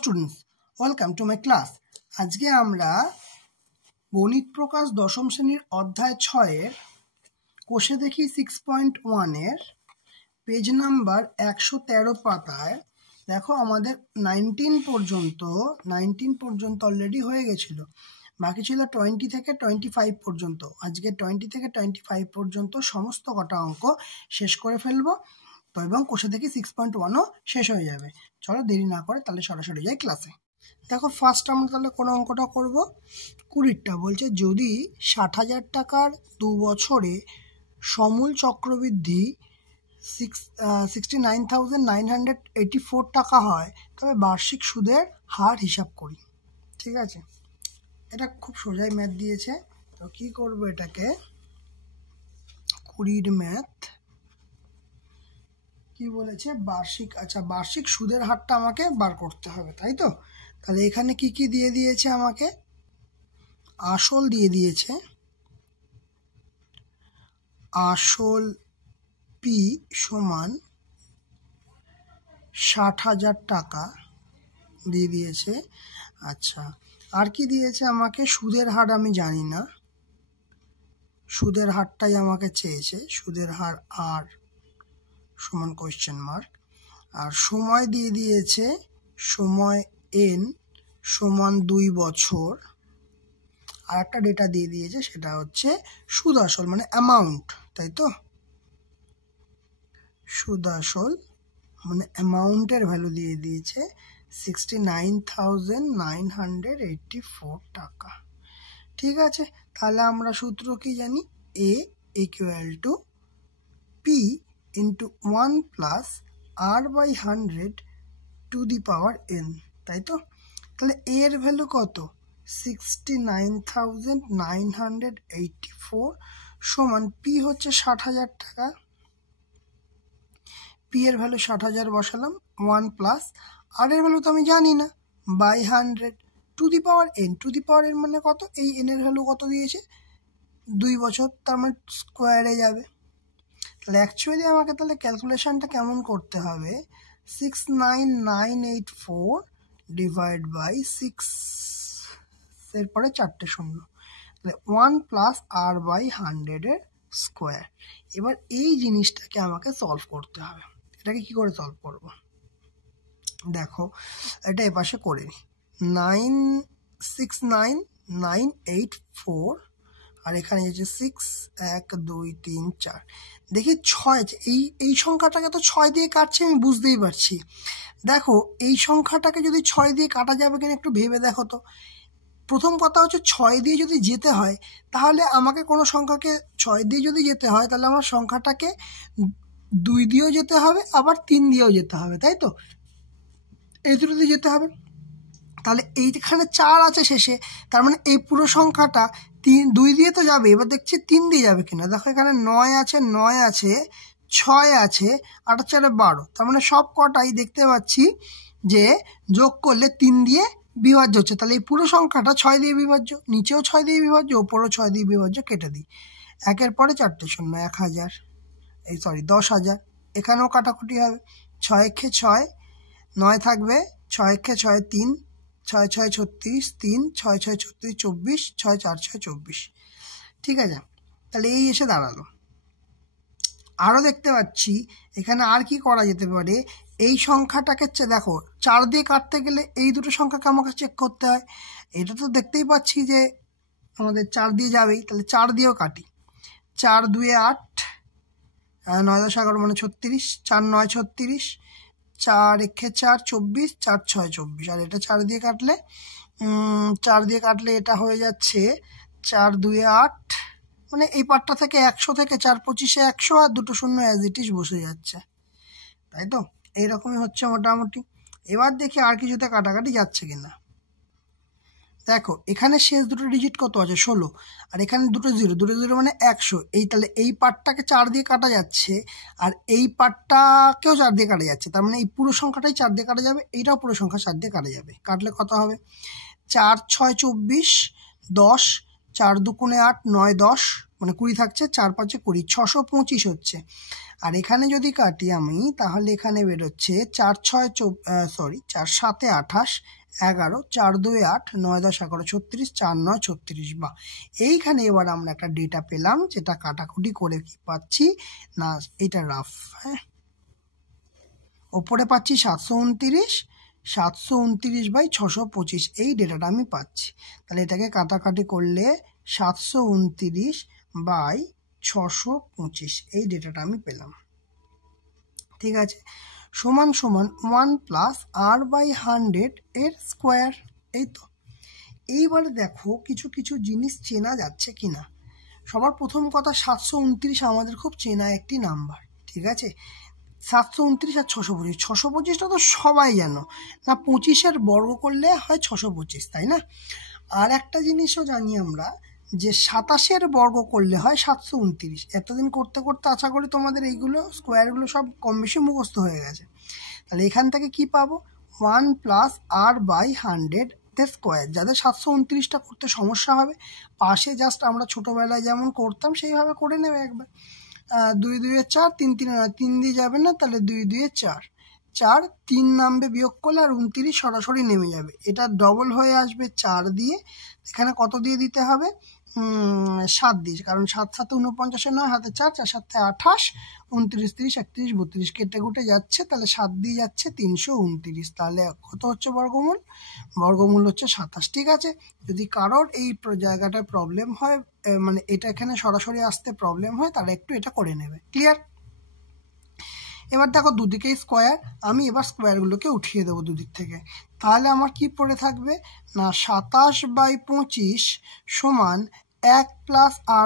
Students, welcome to my class. আজকে আমরা গণিত প্রকাশ দশম শ্রেণীর অধ্যায় 6-এর কোষে দেখি 6.1-এর পেজ নাম্বার 113 পাতায় দেখো আমাদের 19 পর্যন্ত অলরেডি হয়ে গেছিল, বাকি ছিল 20 থেকে 25 পর্যন্ত। আজকে 20 থেকে 25 পর্যন্ত সমস্ত কটা অঙ্ক শেষ করে ফেলবো তো, এবং কোষে দেখি 6.1ও শেষ হয়ে যাবে। চলো দেরি না করে তাহলে সরাসরি যাই ক্লাসে। দেখো ফার্স্ট আমরা তাহলে কোন অঙ্কটা করব, 20টা বলছে যদি 60,000 টাকার 2 বছরে সমূল চক্রবৃদ্ধি 69,984 টাকা হয় তবে বার্ষিক সুদের হার হিসাব করি। ঠিক আছে, এটা খুব সোজাই ম্যাথ দিয়েছে। তো কি করব, এটাকে 20-র ম্যাথ কি বলেছে, বার্ষিক। আচ্ছা, বার্ষিক সুদের হারটা আমাকে বার করতে হবে, তাই তো? তাহলে এখানে কি কি দিয়ে দিয়েছে আমাকে, আসল দিয়ে দিয়েছে, আসল পি সমান 60,000 টাকা দিয়ে দিয়েছে। আচ্ছা, আর কি দিয়েছে আমাকে, সুদের হার আমি জানি না, সুদের হারটাই আমাকে চেয়েছে, সুদের হার আর সমান কোয়েশ্চেন মার্ক। আর সময় দিয়ে দিয়েছে, সময় এন সমান 2 বছর। আর একটা ডেটা দিয়ে দিয়েছে, সেটা হচ্ছে সুদ আসল মানে অ্যামাউন্ট, তাই তো? সুদ আসল মানে অ্যামাউন্টের ভ্যালু দিয়ে দিয়েছে 69,984 টাকা। ঠিক আছে, তাহলে আমরা সূত্র কি জানি, A equal to P into 1 plus R by 100 to the power N, তাই তো? তাহলে এর ভ্যালু কত, 69,984 সমান পি হচ্ছে 60,000 টাকা, পি এর ভ্যালু 60,000 বসালাম, 1 প্লাস আর এর ভ্যালু তো আমি জানি না, by 100 to the power n. To the power n মানে কত, এই এন এর ভ্যালু কত দিয়েছে, 2 বছর, তার মানে স্কোয়ারে যাবে। তাহলে অ্যাকচুয়ালি আমাকে তাহলে ক্যালকুলেশনটা কেমন করতে হবে, 69,984 ডিভাইড বাই 6, এরপরে 4টে শূন্য, তাহলে 1 প্লাস আর বাই 100 এর স্কোয়ার। এবার এই জিনিসটাকে আমাকে সলভ করতে হবে। এটাকে কি করে সলভ করব, দেখো এটা এপাশে করে নিই, 69,984 আর এখানে হচ্ছে 6, 1 2 3 4। দেখি 6 আছে, এই সংখ্যাটাকে তো 6 দিয়ে কাটছে, আমি বুঝতেই পারছি। দেখো এই সংখ্যাটাকে যদি 6 দিয়ে কাটা যাবে কিনা একটু ভেবে দেখো তো। প্রথম কথা হচ্ছে 6 দিয়ে যদি যেতে হয় তাহলে আমাকে কোনো সংখ্যাকে 6 দিয়ে যদি যেতে হয় তাহলে আমার সংখ্যাটাকে 2 দিয়েও যেতে হবে, আবার 3 দিয়েও যেতে হবে, তাই তো? এই দুটো দিয়ে যেতে হবে। তাহলে এইখানে 4 আছে শেষে, তার মানে এই পুরো সংখ্যাটা 2 দিয়ে তো যাবে। এবার দেখছি 3 দিয়ে যাবে কিনা, দেখো এখানে 9 আছে, 9 আছে, 6 আছে, 8 4 12, তার মানে সব কটাই দেখতে পাচ্ছি যে যোগ করলে 3 দিয়ে বিভাজ্য হচ্ছে। তাহলে এই পুরো সংখ্যাটা 6 দিয়ে বিভাজ্য, নিচেও 6 দিয়ে বিভাজ্য, ওপরও 6 দিয়ে বিভাজ্য, কেটে দিই। একের পরে 4টে শূন্য, 1,000, 10,000। এখানেও কাটাকুটি হবে, 6 একে 6, 9 থাকবে, 6 একে 6 3, 6 6 36, 3 6 6 36 24, 6 4 6 24। ঠিক আছে, তাহলে এই এসে দাঁড়ালো। আরও দেখতে পাচ্ছি এখানে আর কি করা যেতে পারে, এই সংখ্যাটাকে দেখো 4 দিয়ে কাটতে গেলে এই দুটো সংখ্যাকে আমাকে চেক করতে হয়। এটা তো দেখতেই পাচ্ছি যে আমাদের 4 দিয়ে যাবেই, তাহলে 4 দিয়েও কাটি, 4 2 8, 9 10 11 মানে 36, 4 9 36, 4 একে 4 24, 4 6 24। আর এটা 4 দিয়ে কাটলে এটা হয়ে যাচ্ছে 4 2 8, মানে এই পার্টটা থেকে 100 থেকে 4 25 100, আর দুটো শূন্য অ্যাজ ইট ইজ বসে যাচ্ছে, তাই তো? এইরকমই হচ্ছে মোটামুটি। এবার দেখি আর কিছুতে কাটাকাটি যাচ্ছে কিনা। দেখো এখানে শেষ দুটো ডিজিট কত আছে, 16, আর এখানে দুটো জিরো মানে 100। এই তাহলে এই পার্টটাকে 4 দিয়ে কাটা যাচ্ছে, আর এই পার্টটাকেও 4 দিয়ে কাটা যাচ্ছে, তার মানে এই পুরো সংখ্যাটাই 4 দিয়ে কাটা যাবে, এইটাও পুরো সংখ্যা 4 দিয়ে কাটা যাবে। কাটলে কত হবে, 4 6 24, 10, 4 2 8 9 10, মানে 20 থাকছে, 4 5 20, 625 হচ্ছে। আর এখানে যদি কাটি আমি তাহলে এখানে বেরোচ্ছে 4 7 28, 11, 4 2 8, 9 10 11 36, 4 9 36। বা এইখানে এবার আমরা একটা ডেটা পেলাম, যেটা কাটাকুটি করে কি পাচ্ছি না, এটা রাফ, হ্যাঁ, ওপরে পাচ্ছি 729/625, এই ডেটাটা আমি পাচ্ছি। তাহলে এটাকে কাটাকাটি করলে 729/625, এই ডেটাটা আমি পেলাম। ঠিক আছে, সমান সমান 1 + r/100 এর স্কোয়ার। এই তো। এইবারে দেখো কিছু কিছু জিনিস চেনা যাচ্ছে কিনা। সবার প্রথম কথা, 729 আমাদের খুব চেনা একটি নাম্বার। ঠিক আছে, 729 আর 625, 625টা তো সবাই জানো না, 25-এর বর্গ করলে হয় 625, তাই না? আর একটা জিনিসও জানি আমরা, যে 27-এর বর্গ করলে হয় 729। এতদিন করতে করতে আশা করি তোমাদের এইগুলো স্কোয়ারগুলো সব কম বেশি মুখস্থ হয়ে গেছে। তাহলে এখান থেকে কি পাবো, 1 + r/100 এর স্কোয়ার। যাদের 729টা করতে সমস্যা হবে, পাশে জাস্ট আমরা ছোটোবেলায় যেমন করতাম সেইভাবে করে নেবে একবার। 2 2 4, 3 3 দিয়ে যাবে না, তাহলে 2 2 4, 3 নামবে বিয়োগ করলে, আর 29 সরাসরি নেমে যাবে। এটা ডবল হয়ে আসবে 4 দিয়ে, এখানে কত দিয়ে দিতে হবে, 7 দিয়ে, কারণ 7 7 49, 9 হাতে 4, 4 7 28, 29 30 31 32 কেটে কুটে যাচ্ছে, তাহলে 7 দিয়ে যাচ্ছে 329। তাহলে কত হচ্ছে বর্গমূল? বর্গমূল হচ্ছে 27। ঠিক আছে, যদি কারোর এই জায়গাটায় প্রবলেম হয়, মানে এটা এখানে সরাসরি আসতে প্রবলেম হয়, তাহলে একটু এটা করে নেবে। ক্লিয়ার? এবার দেখো দুদিকেই স্কোয়ার, আমি এবার স্কোয়ারগুলোকে উঠিয়ে দেবো দুদিক থেকে। তাহলে আমার কি পড়ে থাকবে না, 27/25 সমান 1 +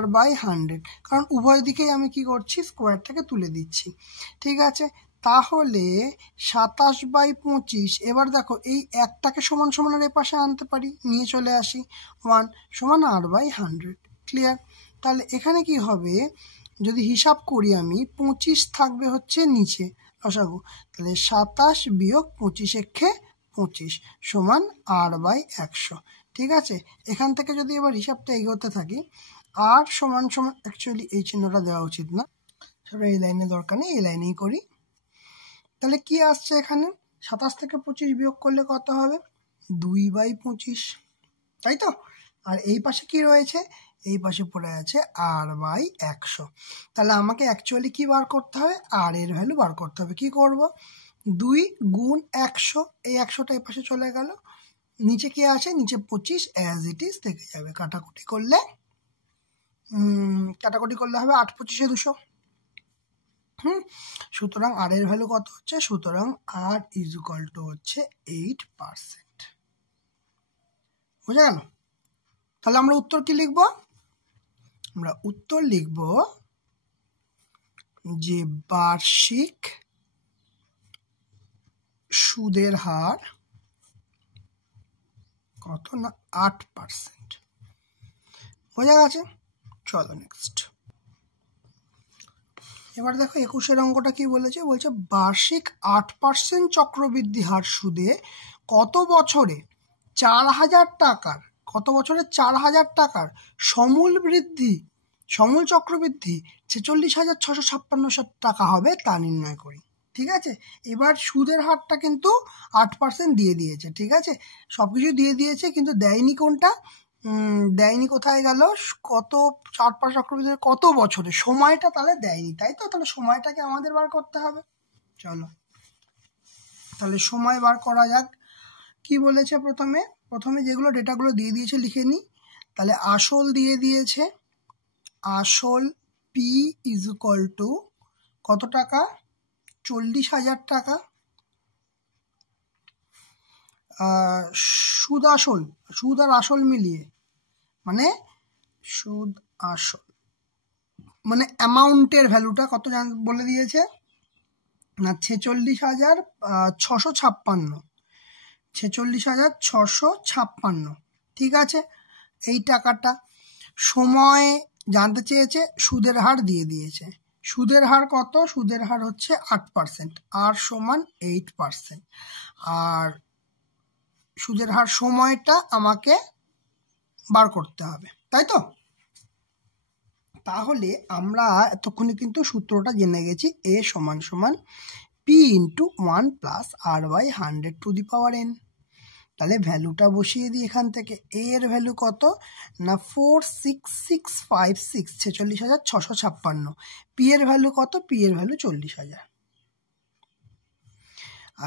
r/100, কারণ উভয় দিকেই আমি কি করছি, স্কোয়ারটাকে তুলে দিচ্ছি। ঠিক আছে, তাহলে 27/25, এবার দেখো এই একটাকে সমান সমানের এ পাশে আনতে পারি, নিয়ে চলে আসি, 1 সমান r/100। ক্লিয়ার? তাহলে এখানে কি হবে, যদি হিসাব করি আমি, 25 থাকবে হচ্ছে নিচে লসাগু, তাহলে 27 - 25 এক্ষে 25 সমান r/100। ঠিক আছে, এখান থেকে যদি এবার হিসাবটা এগোতে থাকি, r সমান সমান, অ্যাকচুয়ালি এই চিহ্নটা দেওয়া উচিত না, সেটা এই লাইনে দরকার নেই, এই লাইনেই করি। তাহলে কি আসছে এখানে, 27 থেকে 25 বিয়োগ করলে কত হবে, 2/25, তাই তো? আর এই পাশে কি রয়েছে, এই পাশে পড়ে আছে r/100। তাহলে আমাকে অ্যাকচুয়ালি কি বার করতে হবে, r এর ভ্যালু বার করতে হবে। কি করব, 2 × 100, এই 100টা এই পাশে চলে গেল, নিচে কি আছে, নিচে 25 অ্যাজ ইট ইজ থেকে যাবে। কাটাকুটি করলে হবে 8 25 200। সুতরাং r এর ভ্যালু কত হচ্ছে, সুতরাং r = হচ্ছে 8%। বুঝা গেল? তাহলে আমরা উত্তর কি লিখব, আমরা উত্তর লিখব যে বার্ষিক সুদের হার কত না, 8%। বোঝা গেছে? চলো নেক্সট। এবার দেখো 21-এর অঙ্কটা কি বলেছে, বলছে বার্ষিক 8% চক্রবৃদ্ধি হার সুদে কত বছরে 4000 টাকার, কত বছরে 4000 টাকার সমূল চক্রবৃদ্ধি 46,656 টাকা হবে তা নির্ণয় করি। ঠিক আছে, এবার সুদের হারটা কিন্তু 8% দিয়ে দিয়েছে। ঠিক আছে, সবকিছু দিয়ে দিয়েছে, কিন্তু দেয়নি কোনটা, দেয়নি কোথায় গেল, কত 4-5 চক্রবৃদ্ধি কত বছরে, সময়টা তাহলে দেয়নি, তাই তো? তাহলে সময়টাকে আমাদের বার করতে হবে। চলো তাহলে সময় বার করা যাক। কি বলেছে, প্রথমে যেগুলো ডেটাগুলো দিয়ে দিয়েছে লিখে নিই। তাহলে আসল দিয়ে দিয়েছে, আসল P = কত টাকা, 40,000 টাকা। সুদ আর আসল মিলিয়ে, মানে সুদ আসল মানে অ্যামাউন্টের ভ্যালুটা কত বলে দিয়েছে না, 46,656, 46,656। ঠিক আছে, এই টাকাটা। সময় জানতে চেয়েছে, সুদের হার দিয়ে দিয়েছে। সুদের হার কত, সুদের হার হচ্ছে 8%, আর সমান 8%। আর সুদের হার সময়টা আমাকে বার করতে হবে, তাই তো? তাহলে আমরা এতক্ষণে কিন্তু সূত্রটা জেনে গেছি a সমান সমান p into 1 plus r by 100 to the power n। তাহলে ভ্যালুটা বসিয়ে দিই এখান থেকে। a এর ভ্যালু কত না 46656, 46,656। p এর ভ্যালু কত? p এর ভ্যালু 40,000।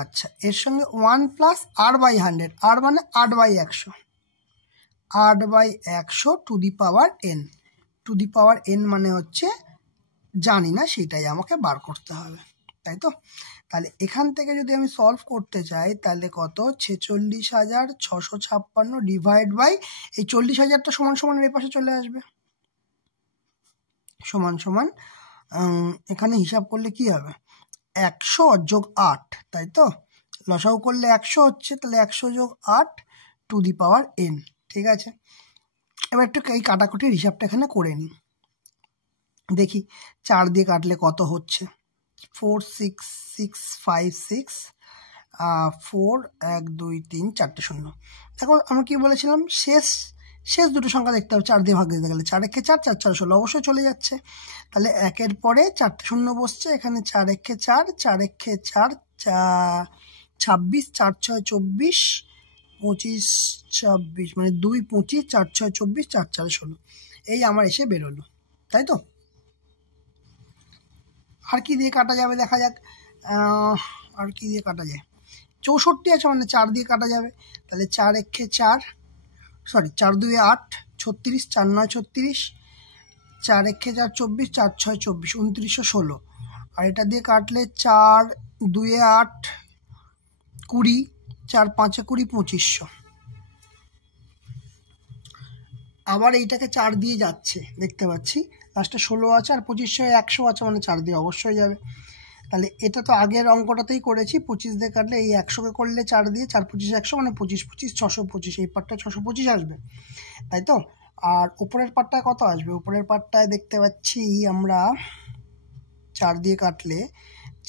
আচ্ছা, এর সঙ্গে 1 প্লাস r বাই 100, r মানে 8 by 100, 8 by 100 to the power n। To the power n মানে হচ্ছে জানি না, সেটাই আমাকে বার করতে হবে, তাই তো? তাহলে এখান থেকে যদি আমি সলভ করতে চাই তাহলে কত? 46,656 ডিভাইড বাই এই 40,000টা সমান সমান এর পাশে চলে আসবে, সমান সমান এখানে হিসাব করলে কি হবে? 100 যোগ 8, তাই তো? লসাগু করলে 100 হচ্ছে, তাহলে 100 যোগ 8 টু দি পাওয়ার n। ঠিক আছে, এবার একটু এই কাটাকুটির হিসাবটা এখানে করে নিই, দেখি 4 দিয়ে কাটলে কত হচ্ছে। 46656, 4 1 2 3 4টে শূন্য। দেখো আমরা কি বলেছিলাম, শেষ দুটো সংখ্যা দেখতে হবে 4 দিয়ে ভাগ দিতে গেলে। 4 একে 4, 4 4 16, অবশ্যই চলে যাচ্ছে। তাহলে একের পরে 4টে শূন্য বসছে, এখানে 4 একে 4, 4 একে 4, 26, 4 6 24, 25 26 মানে 2 25, 4 6 24, 4 4 16, এই আমার এসে বেরোলো, তাই তো? আর কি দিয়ে কাটা যাবে দেখা যাক, আর কি দিয়ে কাটা যায়? 64 আছে মানে 4 দিয়ে কাটা যাবে। তাহলে 4 একে 4, সরি 4 2 8, 36, 4 9 36, 4 একে 4 24, 4 6 24, 2916। আর এটা দিয়ে কাটলে 4 2 8 20, 4 5 20, 2500। আবার এইটাকে 4 দিয়ে যাচ্ছে দেখতে পাচ্ছি, লাস্টে 16 আছে আর 2500 100 আছে মানে 4 দিয়ে অবশ্যই যাবে। তাহলে এটা তো আগের অঙ্কটাতেই করেছি, 25 দিয়ে কাটলে এই 100কে করলে 4 দিয়ে, 4 25 100 মানে 25 25 625, এই পার্টটা 625 আসবে, তাই তো? আর উপরের পার্টটায় কত আসবে? উপরের পার্টটায় দেখতে পাচ্ছি আমরা 4 দিয়ে কাটলে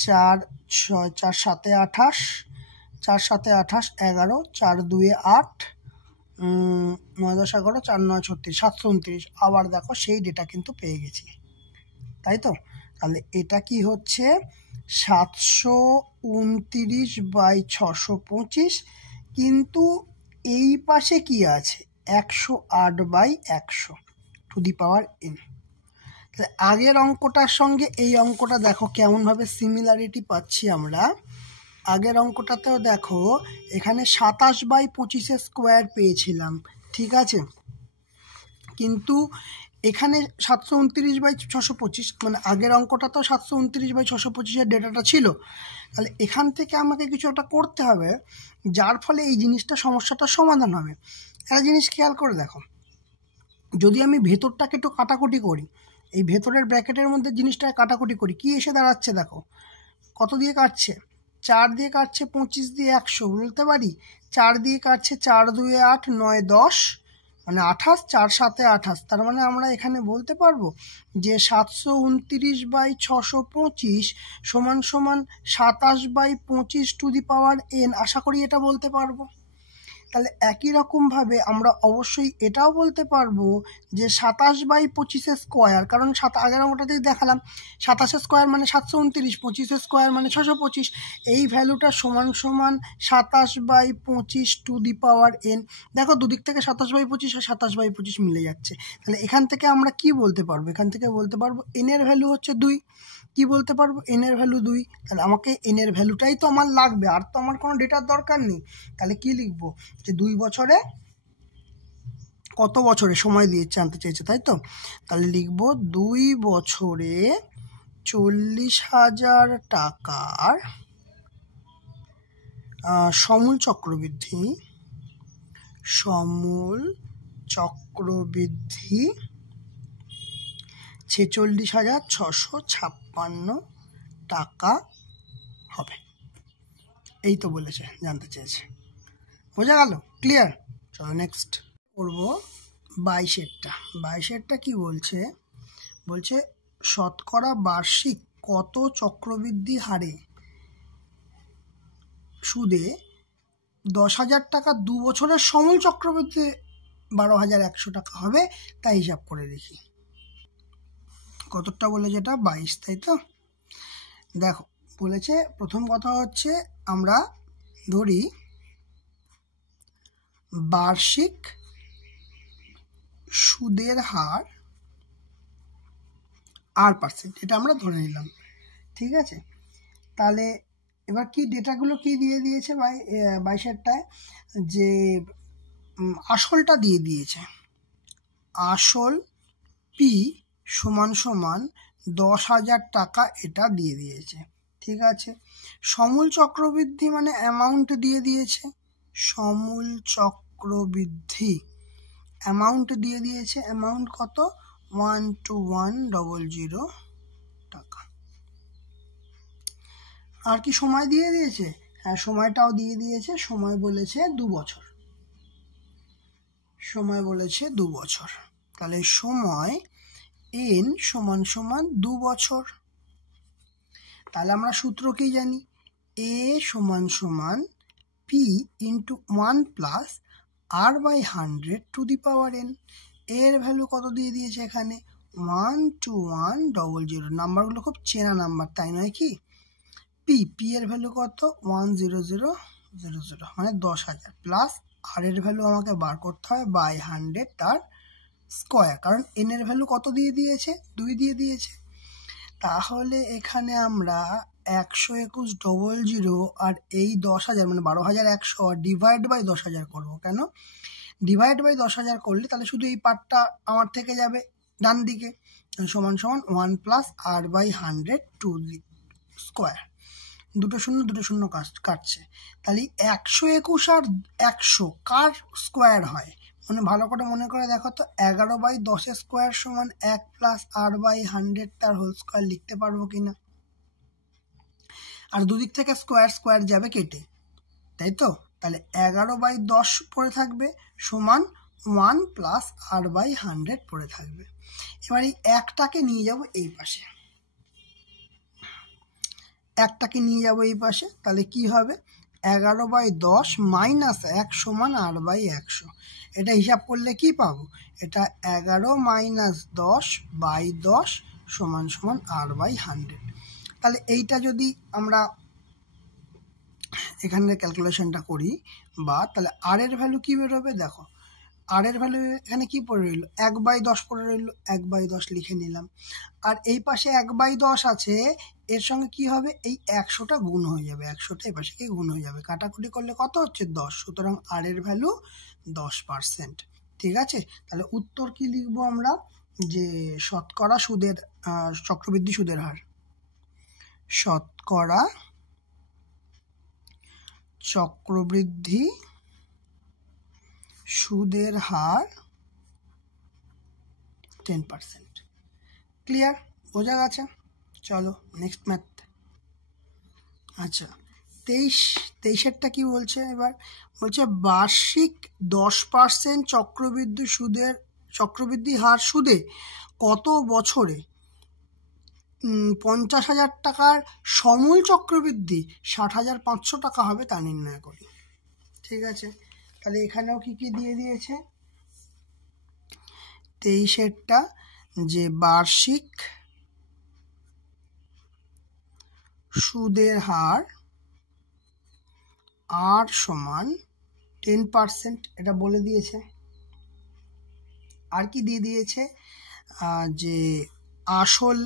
4 6 4 7 28, 4 7 28 11, 4 2 8, 9 10 11, 4 9 36, 729। আবার দেখো সেই ডেটা কিন্তু পেয়ে গেছি, তাই তো? তাহলে এটা কি হচ্ছে? 729 বাই 625, কিন্তু এই পাশে কি আছে? 108 by 100 to the power n। তাহলে আগের অঙ্কটার সঙ্গে এই অঙ্কটা দেখো কেমনভাবে সিমিলারিটি পাচ্ছি আমরা। আগের অঙ্কটাতেও দেখো এখানে 27 বাই 25 স্কোয়ার পেয়েছিলাম, ঠিক আছে? কিন্তু এখানে 729 বাই 625, মানে আগের অঙ্কটা তো 729 বাই 625 ডেটাটা ছিল। তাহলে এখান থেকে আমাকে কিছু একটা করতে হবে যার ফলে এই জিনিসটা সমস্যাটার সমাধান হবে। একটা জিনিস খেয়াল করে দেখো, যদি আমি ভেতরটাকে একটু কাটাকুটি করি, এই ভেতরের ব্র্যাকেটের মধ্যে জিনিসটা কাটাকুটি করি, কি এসে দাঁড়াচ্ছে দেখো? কত দিয়ে কাটছে? 4 দিয়ে কাটছে, 25 দিয়ে 100 বলতে পারি। 4 দিয়ে কাটছে, 4 2 8 9 10 মানে 28, 4 7 28। তার মানে আমরা এখানে বলতে পারবো যে 729 বাই 625 সমান সমান 27 by 25 to the power n। আশা করি এটা বলতে পারবো। তাহলে একই রকমভাবে আমরা অবশ্যই এটাও বলতে পারবো যে 27 বাই 25 স্কোয়ার, কারণ আগের অঙ্কটাতেই দেখালাম 27 স্কোয়ার মানে 729, 25 স্কোয়ার মানে 625, এই ভ্যালুটা সমান সমান 27 by 25 to the power n। দেখো দুদিক থেকে 27 বাই 25 আর 27 বাই 25 মিলে যাচ্ছে। তাহলে এখান থেকে আমরা কি বলতে পারবো? এখান থেকে বলতে পারবো n এর ভ্যালু হচ্ছে 2। কি বলতে পারবো? n এর ভ্যালু 2। তাহলে আমাকে n এর ভ্যালুটাই তো আমার লাগবে, আর তো আমার কোনো ডেটার দরকার নেই। তাহলে কি লিখবো? যে 2 বছরে কত বছরে সময় দিয়েছে জানতে চাইছে, তাই তো? তাহলে লিখবো 2 বছরে 40,000 টাকার সমূল চক্রবৃদ্ধি 46,656 টাকা হবে। এই তো বলেছে, জানতে চেয়েছে। বোঝা গেল? ক্লিয়ার? চলো নেক্সট করবো 22-এরটা। 22-এরটা কি বলছে? বলছে শতকরা বার্ষিক কত চক্রবৃদ্ধি হারে সুদে 10,000 টাকা 2 বছরের সমূল চক্রবৃদ্ধি 12,100 টাকা হবে, তাই হিসাব করে দেখি। কতটা বলেছে এটা 22, তাই তো? দেখো বলেছে প্রথম কথা হচ্ছে আমরা ধরি বার্ষিক সুদের হার R%, এটা আমরা ধরে নিলাম, ঠিক আছে? তাহলে এবার কি ডেটাগুলো কি দিয়ে দিয়েছে 22টায়, যে আসলটা দিয়ে দিয়েছে, আসল পি সমান সমান 10,000 টাকা, এটা দিয়ে দিয়েছে, ঠিক আছে? সমূল চক্রবৃদ্ধি মানে অ্যামাউন্ট দিয়ে দিয়েছে, সমূল চক্রবৃদ্ধি অ্যামাউন্ট দিয়ে দিয়েছে, অ্যামাউন্ট কত? 12100 টাকা। আর কি সময় দিয়ে দিয়েছে? হ্যাঁ, সময়টাও দিয়ে দিয়েছে, সময় বলেছে 2 বছর, সময় বলেছে 2 বছর। তাহলে সময় n সমান সমান 2 বছর। তাহলে আমরা সূত্র কি জানি? a সমান সমান p into 1 plus r/100 two the power n। এর ভ্যালু কত দিয়ে দিয়েছে এখানে? 12100। নাম্বারগুলো খুব চেনা নাম্বার, তাই নয় কি? পি এর ভ্যালু কত? 10000, মানে 10,000, প্লাস আর এর ভ্যালু আমাকে বার করতে হবে বাই 100 তার স্কোয়ার, কারণ এন এর ভ্যালু কত দিয়ে দিয়েছে? 2 দিয়ে দিয়েছে। তাহলে এখানে আমরা 121,000 আর এই 10,000 মানে 12,100 আর ডিভাইড বাই 10,000 করবো। কেন ডিভাইড বাই 10,000 করলে তাহলে শুধু এই পার্টটা আমার থেকে যাবে ডান দিকে, সমান সমান 1 plus r/100 to the square. দুটো শূন্য কাটছে, তাহলে 121 আর 100 কার স্কোয়ার হয়? মানে ভালো করে মনে করে দেখো তো, 11/10 স্কোয়ার সমান 1 প্লাস r/100 তার হোল স্কোয়ার লিখতে পারবো কিনা? আর দুদিক থেকে স্কোয়ার যাবে কেটে, তাই তো? তাহলে 11/10 পড়ে থাকবে সমান 1 প্লাস r/100 পড়ে থাকবে। এবার এই একটাকে নিয়ে যাব এই পাশে, একটাকে নিয়ে যাব এই পাশে, তাহলে কি হবে? 11/10 মাইনাস 1 সমান r/100। এটা হিসাব করলে কি পাবো? এটা 11 মাইনাস 10/10 সমান সমান r/100। তাহলে এইটা যদি আমরা এখানে ক্যালকুলেশনটা করি, বা তাহলে আর এর ভ্যালু কি বেরোবে? দেখো আর এর ভ্যালু এখানে কি পড়ে রইল? 1/10 পড়ে রইল, 1/10 লিখে নিলাম। আর এই পাশে 1/10 আছে, এর সঙ্গে কি হবে? এই 100টা গুণ হয়ে যাবে, 100টা এই পাশে কি গুণ হয়ে যাবে, কাটাকুটি করলে কত হচ্ছে? 10। সুতরাং আর এর ভ্যালু 10%, ঠিক আছে? তাহলে উত্তর কি লিখবো আমরা? যে শতকরা সুদের চক্রবৃদ্ধি সুদের হার, শতকরা চক্রবৃদ্ধি সুদের হার 10%। ক্লিয়ার? বোঝা গেছে? চলো নেক্সট ম্যাথ। আচ্ছা 23-এরটা কি বলছে? এবার বলছে বার্ষিক 10% চক্রবৃদ্ধি হার সুদে কত বছরে 50,000 টাকার সমূল চক্রবৃদ্ধি 60,500 টাকা হবে তা নির্ণয় করি। ঠিক আছে, তাহলে এখানেও কি কি দিয়ে দিয়েছে? 23-এরটা যে বার্ষিক সুদের হার আর সমান 10%, এটা বলে দিয়েছে। আর কি দিয়ে দিয়েছে? যে আসল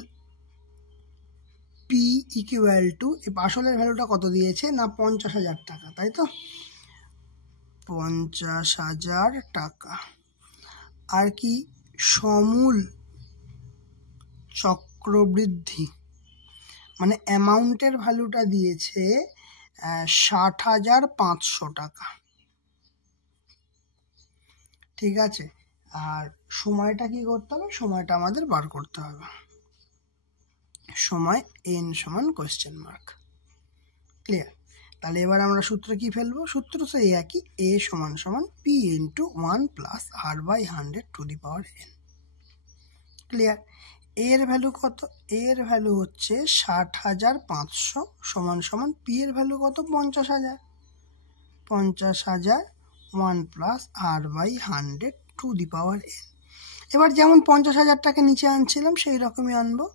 পি ইকুয়াল টু, আসলের ভ্যালুটা কত দিয়েছে না 50,000 টাকা, তাই তো? 50,000 টাকা। আর কি সমূল চক্রবৃদ্ধি মানে অ্যামাউন্টের ভ্যালুটা দিয়েছে 60,500 টাকা। ঠিক আছে, আর সময়টা কি করতে হবে? সময়টা আমাদের বার করতে হবে। সময় n সমান কোয়েশ্চেন মার্ক। ক্লিয়ার? তাহলে এবার আমরা সূত্র কি ফেলবো? সূত্র সেই একই, a সমান সমান p into 1 plus r/100 two the power n। Clear? এর ভ্যালু কত? এর ভ্যালু হচ্ছে 60,500 সমান সমান p এর ভ্যালু কত? 50,000। 50,000 1 plus r/100 two the power n। এবার যেমন 50,000টাকে নিচে আনছিলাম সেই রকমই আনবো,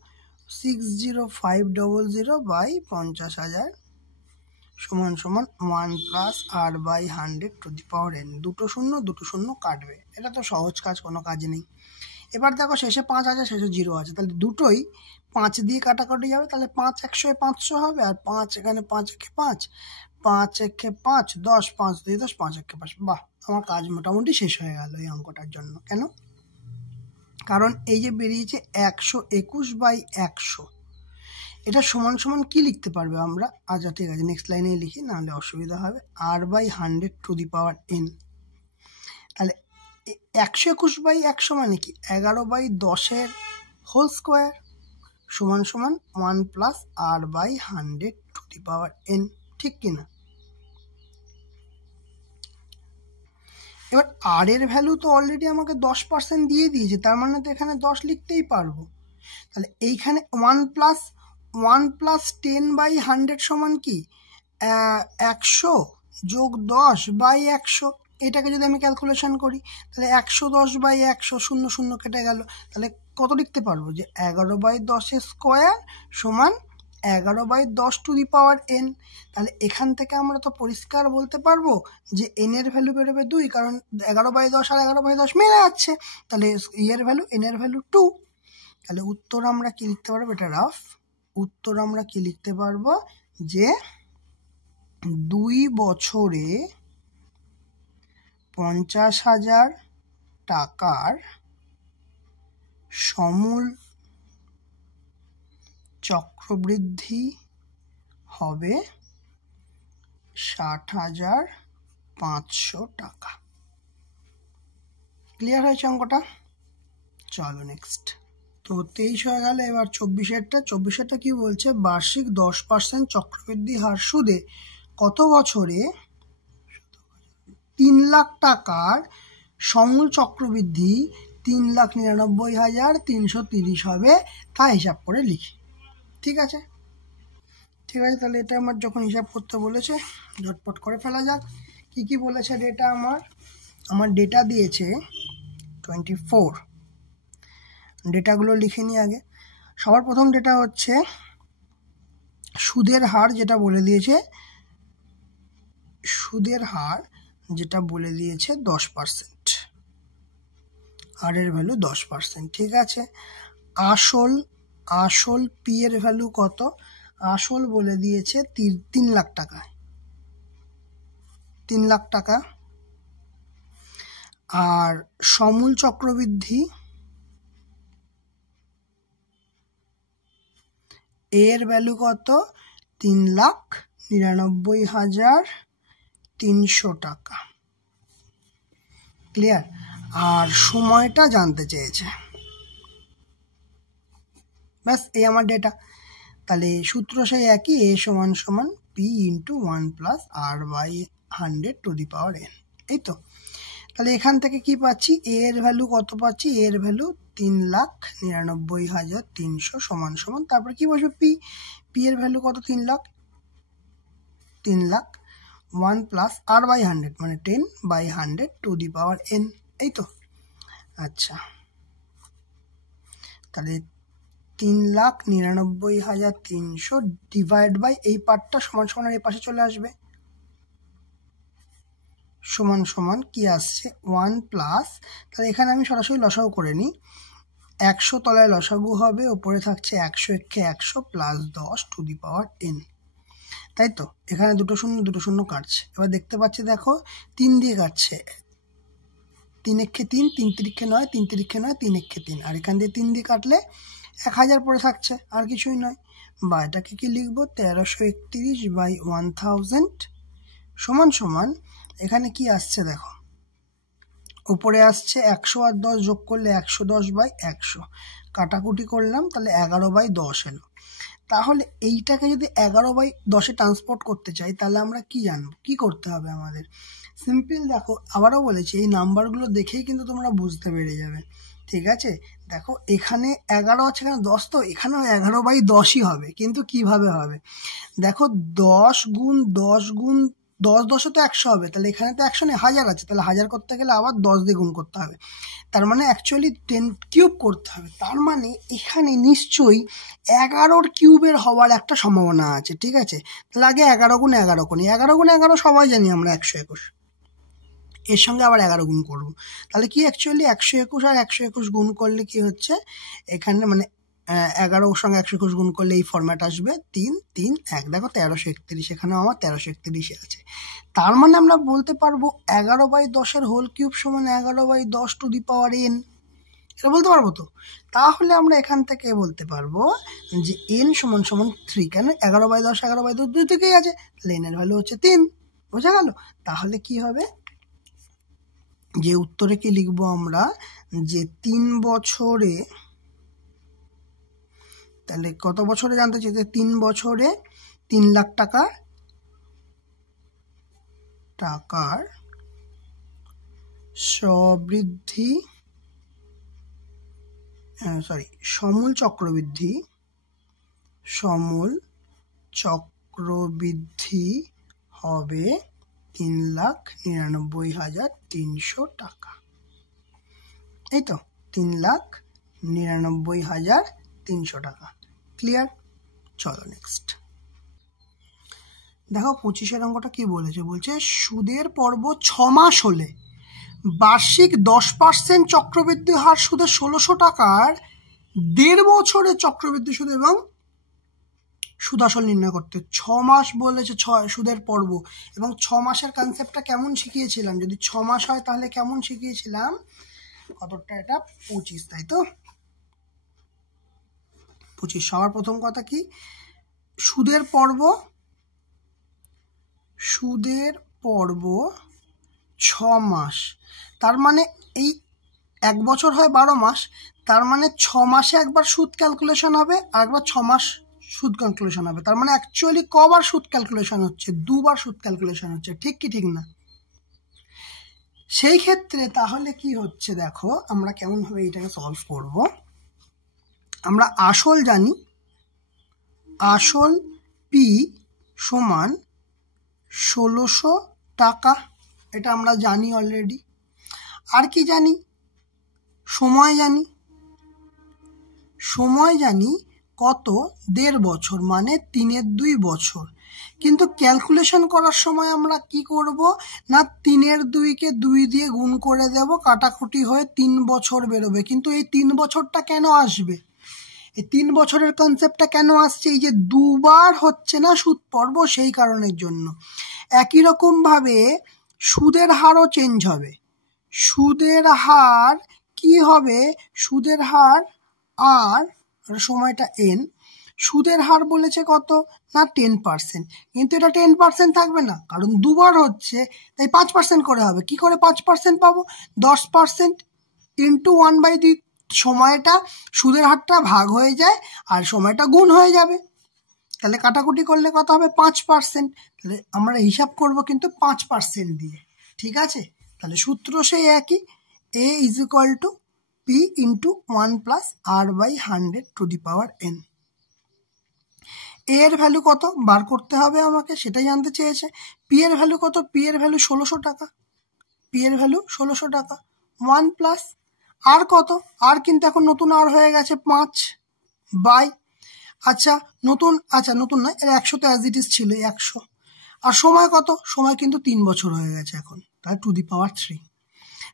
60500 বাই 50,000 সমান সমান 1 plus R by 100 to the power n। দুটো শূন্য কাটবে, এটা তো সহজ কাজ, কোনো কাজ নেই। এবার দেখো শেষে 5 আছে, শেষে 0 আছে, তাহলে দুটোই 5 দিয়ে কাটাকাটি যাবে, তাহলে 5 100 500 হবে, আর 5 এখানে 5 একে 5, 5 একে 5 10, 5 2 10, 5 একে 5। বাহ, আমার কাজ মোটামুটি শেষ হয়ে গেল এই অঙ্কটার জন্য। কেন? কারণ এই যে বেরিয়েছে 121 বাই 100, এটা সমান সমান কি লিখতে পারবে আমরা? আচ্ছা ঠিক আছে, নেক্সট লাইনে লিখি, নাহলে অসুবিধা হবে। R by 100 to the power n, তাহলে 121 বাই 100 মানে কি? 11 বাই 10 হোল স্কোয়ার সমান সমান 1 plus R by 100 to the power n, ঠিক কিনা? এবার আর এর ভ্যালু তো অলরেডি আমাকে 10% দিয়ে দিয়েছে, তার মানে তো এখানে 10 লিখতেই পারবো। তাহলে এইখানে 1 প্লাস 10 বাই 100 সমান কি? 100 যোগ 10 বাই 100। এটাকে যদি আমি ক্যালকুলেশন করি, তাহলে 110 বাই 100, 0 0 কেটে গেল, তাহলে কত লিখতে পারবো? যে 11 বাই 10 স্কোয়ার সমান 11 by 10 to the power n। তাহলে এখান থেকে আমরা তো পরিষ্কার বলতে পারবো যে n এর ভ্যালু বেরোবে 2, কারণ 11 বাই 10 আর 11 বাই 10 মিলে যাচ্ছে, তাহলে এর ভ্যালু n এর ভ্যালু 2। তাহলে উত্তর আমরা কি লিখতে পারবো? এটা রাফ উত্তর আমরা কি লিখতে পারবো? যে 2 বছরে 50,000 টাকার সমূল চক্রবৃদ্ধি হবে 60,500 টাকা। ক্লিয়ার হয়েছে অঙ্কটা? চলো নেক্সট। তো 23 হয়ে গেল, এবার 24এরটা কি বলছে? বার্ষিক 10% চক্রবৃদ্ধি হার সুদে কত বছরে 3 লাখ টাকার সমূল চক্রবৃদ্ধি 3,99,330 হবে, তা হিসাব করে লিখি। ঠিক আছে, তাহলে এটা আমার যখন হিসাব করতে বলেছে ঝটপট করে ফেলা যাক। কি কি বলেছে ডেটা? আমার ডেটা দিয়েছে 24। ডেটাগুলো লিখে নিই আগে। সবার প্রথম ডেটা হচ্ছে সুদের হার, যেটা বলে দিয়েছে 10%, আর এর ভ্যালু 10%। ঠিক আছে, আসল পি এর ভ্যালু কত? আসল বলে দিয়েছে 3 লাখ টাকা, 3 লাখ টাকা। আর সমূল চক্রবৃদ্ধি এর ভ্যালু কত? 3,99,300 টাকা। ক্লিয়ার? আর সময়টা জানতে চেয়েছে। ব্যাস, এই আমার ডেটা। তাহলে সূত্র সেই একই, এ সমান সমান p into 1 plus R by 100 to the power n। এই তো। তাহলে এখান থেকে কি পাচ্ছি? এর ভ্যালু কত পাচ্ছি? এর ভ্যালু 3,99,300 সমান সমান, তারপর কি বসবে? পি এর ভ্যালু কত? 3 লাখ 1 প্লাস আর বাই 100 মানে 10 by 100 to the power n। এই তো। আচ্ছা, তাহলে 3,99,300 ডিভাইড বাই এই পার্টটা সমান সমান এই পাশে চলে আসবে, সমান সমান কি আসছে? 1 প্লাস, তাহলে এখানে আমি সরাসরি লসাগু করে নিই। 100 তলায় লসাগু হবে, ওপরে থাকছে 100 একে 100 plus 10 to the power n। তাই তো, এখানে দুটো শূন্য কাটছে। এবার দেখতে পাচ্ছি, দেখো 3 দিয়ে কাটছে, 3 একে 3, 3 তিরিক্ষে 9, 3 তিরিক্ষে 9, 3 একে 3, আর এখান দিয়ে 3 দিয়ে কাটলে 1000 পরে থাকছে, আর কিছুই নয়। বা এটাকে কি লিখবো? 1331 বাই 1000 সমান সমান, এখানে কি আসছে দেখো, উপরে আসছে 100 আর 10 যোগ করলে 110 বাই 100, কাটাকুটি করলাম, তাহলে 11 বাই 10 এলো। তাহলে এইটাকে যদি 11 বাই 10-এ ট্রান্সপোর্ট করতে চাই, তাহলে আমরা কি জানবো? কি করতে হবে আমাদের? সিম্পল, দেখো আবারও বলেছি, এই নাম্বারগুলো দেখেই কিন্তু তোমরা বুঝতে পেরে যাবে। ঠিক আছে, দেখো এখানে 11 আছে, এখানে 10, তো এখানেও 11 বাই 10ই হবে, কিন্তু কিভাবে হবে? দেখো 10 গুণ 10 10 তো 100 হবে, তাহলে এখানে তো 100 নেই, 1000 আছে, তাহলে 1000 করতে গেলে আবার 10 দিয়ে গুণ করতে হবে, তার মানে অ্যাকচুয়ালি 10 কিউব করতে হবে, তার মানে এখানে নিশ্চয়ই 11 কিউবের হওয়ার একটা সম্ভাবনা আছে। ঠিক আছে, তাহলে আগে 11 গুণ 11 করি, 11 গুণ 11 সবাই জানি আমরা 121, এর সঙ্গে আবার 11 গুণ করবো, তাহলে কি অ্যাকচুয়ালি 121 আর 121 গুণ করলে কি হচ্ছে এখানে মানে 11 সঙ্গে 121 গুণ করলে এই ফরম্যাট আসবে 3 3 1, দেখো 1331, এখানে আমার 1331 আছে, তার মানে আমরা বলতে পারবো 11/10 হোল কিউব সমান 11/10 টু দি পাওয়ার n, এটা বলতে পারবো তো। তাহলে আমরা এখান থেকে বলতে পারবো যে n সমান সমান 3, কেন 11/10 11/10 দুই থেকেই আছে, তাহলে n এর ভ্যালু হচ্ছে 3, বোঝা গেল। তাহলে কি হবে, যে উত্তরে কি লিখবো আমরা, যে 3 বছরে, তাহলে কত বছরে জানতে চাইছে, 3 বছরে 3 লাখ টাকার সমূল চক্রবৃদ্ধি হবে 3,99,300 টাকা, এই তো 3,99,300 টাকা। ক্লিয়ার? চলো নেক্সট দেখো 25 অঙ্কটা কি বলেছে, বলছে সুদের পর্ব 6 মাস হলে বার্ষিক 10% চক্রবৃদ্ধি হার সুদে 1600 টাকার 1.5 বছরের চক্রবৃদ্ধি সুদ এবং সুদাসল নির্ণয় করতে। 6 মাস বলেছে, সুদের পর্ব, এবং 6 মাসের কনসেপ্টটা কেমন শিখিয়েছিলাম, যদি 6 মাস হয় তাহলে কেমন শিখিয়েছিলাম, কতটা এটা 25, তাই তো 25। সবার প্রথম কথা কি, সুদের পর্ব 6 মাস, তার মানে এই 1 বছর হয় 12 মাস, তার মানে 6 মাসে একবার সুদ ক্যালকুলেশন হবে আর একবার 6 মাস সুদ ক্যালকুলেশন হবে, তার মানে অ্যাকচুয়ালি কবার সুদ ক্যালকুলেশন হচ্ছে, 2 বার সুদ ক্যালকুলেশন হচ্ছে, ঠিক কি ঠিক না? সেই ক্ষেত্রে তাহলে কি হচ্ছে দেখো, আমরা কেমন ভাবে এটাকে সলভ করব। আমরা আসল জানি, আসল পি সমান 1600 টাকা, এটা আমরা জানি অলরেডি। আর কি জানি, সময় জানি কত, 1.5 বছর, মানে 3/2 বছর। কিন্তু ক্যালকুলেশন করার সময় আমরা কি করব না, 3/2-কে 2 দিয়ে গুণ করে দেব, কাটাকুটি হয়ে 3 বছর বেরোবে। কিন্তু এই 3 বছরটা কেন আসবে, এই 3 বছরের কনসেপ্টটা কেন আসছে, এই যে 2 বার হচ্ছে না সুদ পর্ব, সেই কারণের জন্য। একই রকম ভাবে সুদের হারও চেঞ্জ হবে, সুদের হার কি হবে, সুদের হার আর সময়টা n, সুদের হার বলেছে কত না 10%, কিন্তু এটা 10% থাকবে না, কারণ 2 বার হচ্ছে, তাই 5% করে হবে। কি করে 5% পাবো, 10% ইন্টু 1/2, সময়টা সুদের হারটা ভাগ হয়ে যায় আর সময়টা গুণ হয়ে যাবে, তাহলে কাটাকুটি করলে কত হবে 5%, তাহলে আমরা হিসাব করব কিন্তু 5% দিয়ে। ঠিক আছে, তাহলে সূত্র সেই একই, a = p × 1 + r/100 two the power n। এর ভ্যালু কত বার করতে হবে আমাকে, সেটাই জানতে চেয়েছে। পি এর ভ্যালু কত, পি এর ভ্যালু 1600 টাকা, পি এর ভ্যালু 1600 টাকা, 1 প্লাস আর কত, আর কিন্তু এখন নতুন আর হয়ে গেছে 5 বাই, আচ্ছা নতুন নয়, এর 100 তো অ্যাজ ইট ইজ ছিল 100, আর সময় কত, সময় কিন্তু 3 বছর হয়ে গেছে এখন, তাহলে টু দি পাওয়ার 3।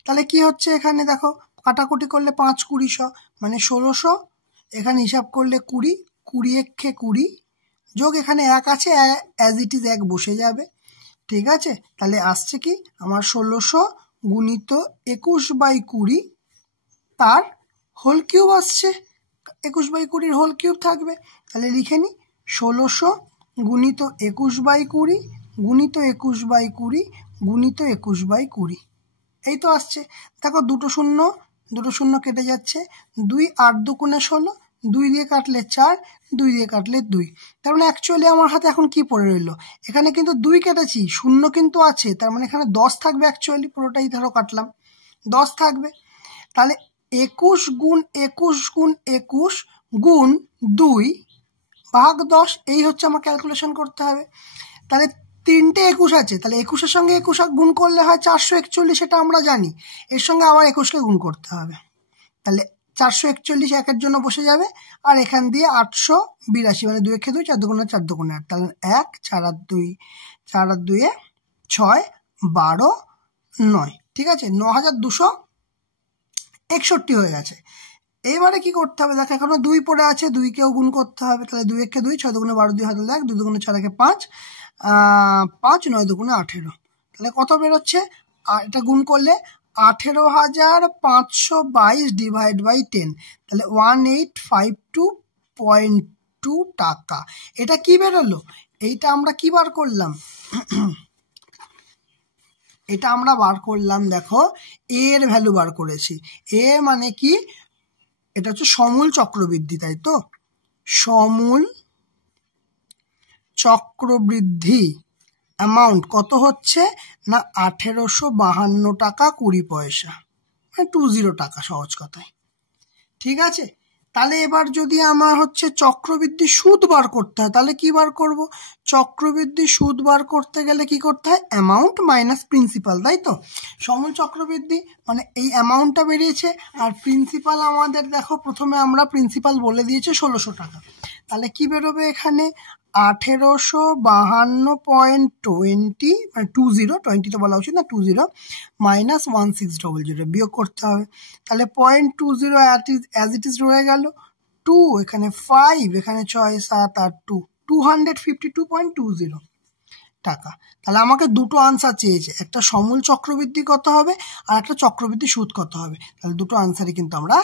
তাহলে কি হচ্ছে এখানে দেখো, কাটাকুটি করলে 5 20 100 মানে 1600, এখানে হিসাব করলে 20 20 একে 20 যোগ এখানে 1 আছে, অ্যাজ ইট ইজ 1 বসে যাবে। ঠিক আছে, তাহলে আসছে কি আমার 1600 গুণিত 21/20 তার হোল কিউব আসছে, 21/20 হোল কিউব থাকবে, তাহলে লিখে নি 1600 গুণিত 21/20 গুণিত 21/20 গুণিত 21/20, এই তো আসছে। দেখো দুটো শূন্য কেটে যাচ্ছে, 2 8 2 16, 2 দিয়ে কাটলে 4, 2 দিয়ে কাটলে 2, তার মানে অ্যাকচুয়ালি আমার হাতে এখন কি পড়ে রইলো, এখানে কিন্তু 2 কেটেছি, শূন্য কিন্তু আছে, তার মানে এখানে 10 থাকবে, অ্যাকচুয়ালি পুরোটাই ধরো কাটলাম 10 থাকবে, তাহলে 21 গুণ 21 গুণ 21 গুণ 2 ভাগ 10, এই হচ্ছে আমার ক্যালকুলেশন করতে হবে। তাহলে তিনটে 21 আছে, তাহলে 21-এর সঙ্গে 21 গুণ করলে হয় 441, সেটা আমরা জানি। এর সঙ্গে আবার 21কে গুণ করতে হবে, তাহলে 441 একের জন্য বসে যাবে, আর এখান দিয়ে 882, মানে 2 একে 2, 4 দুগুণে 4 দুগুণে 8, তাহলে 1 4 আর 2 4 আর 2 6 12 9, ঠিক আছে, 9261 হয়ে গেছে। এইবারে কি করতে হবে, দেখো এখনো 2 পড়ে আছে, 2কেও গুণ করতে হবে, তাহলে 2 একে 2, 6 দুগুণে 12, 2 হাতে 1, 2 দুগুণে 4 একে 5, 5 9 দুগুণে 18, তাহলে কত বেরোচ্ছে, আর এটা গুণ করলে 18,522 ডিভাইড বাই 10, তাহলে 1852.2 টাকা। এটা কি বেরোলো, এইটা আমরা কি বার করলাম, এটা আমরা বার করলাম, দেখো এর ভ্যালু বার করেছি। এ মানে কি, এটা হচ্ছে সমূল চক্রবৃদ্ধি, তাই তো, সমূল চক্রবৃদ্ধি অ্যামাউন্ট কত হচ্ছে না 1852 টাকা 20 পয়সা, মানে 20 টাকা সহজ কথায়, ঠিক আছে। তাহলে এবার যদি আমার হচ্ছে চক্রবৃদ্ধি সুদ বার করতে হয়, তাহলে কি বার করব, চক্রবৃদ্ধি সুদ বার করতে গেলে কি করতে হয়, অ্যামাউন্ট মাইনাস প্রিন্সিপাল, তাই তো। সমূল চক্রবৃদ্ধি মানে এই অ্যামাউন্টটা বেরিয়েছে, আর প্রিন্সিপাল আমাদের দেখো প্রথমে আমরা প্রিন্সিপাল বলে দিয়েছে 1600 টাকা, তাহলে কি বেরোবে এখানে 1852.20, মানে 20 তো বলা উচিত না, 20 মাইনাস 1600 বিয়োগ করতে হবে, তাহলে 0.20 অ্যাজ ইট ইজ রয়ে গেল, 2 এখানে 5 এখানে 6 7 8 2 252.20 টাকা। তাহলে আমাকে দুটো আনসার চেয়েছে, একটা সমূল চক্রবৃদ্ধি কত হবে আর একটা চক্রবৃদ্ধি সুদ কত হবে, তাহলে দুটো আনসারই কিন্তু আমরা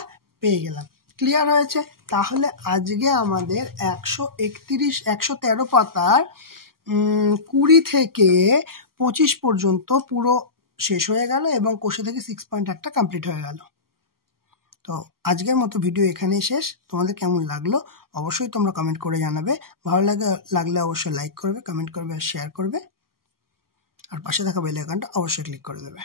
পেয়ে গেলাম। ক্লিয়ার হয়েছে? তাহলে আজকে আমাদের 113 পাতার 20 থেকে 25 পর্যন্ত পুরো শেষ হয়ে গেল, এবং কোষে থেকে 6.1টা কমপ্লিট হয়ে গেল। তো আজকের মতো ভিডিও এখানেই শেষ। তোমাদের কেমন লাগলো অবশ্যই তোমরা কমেন্ট করে জানাবে, ভালো লাগলে অবশ্যই লাইক করবে, কমেন্ট করবে আর শেয়ার করবে, আর পাশে থাকা বেল আইকনটা অবশ্যই ক্লিক করে দেবে।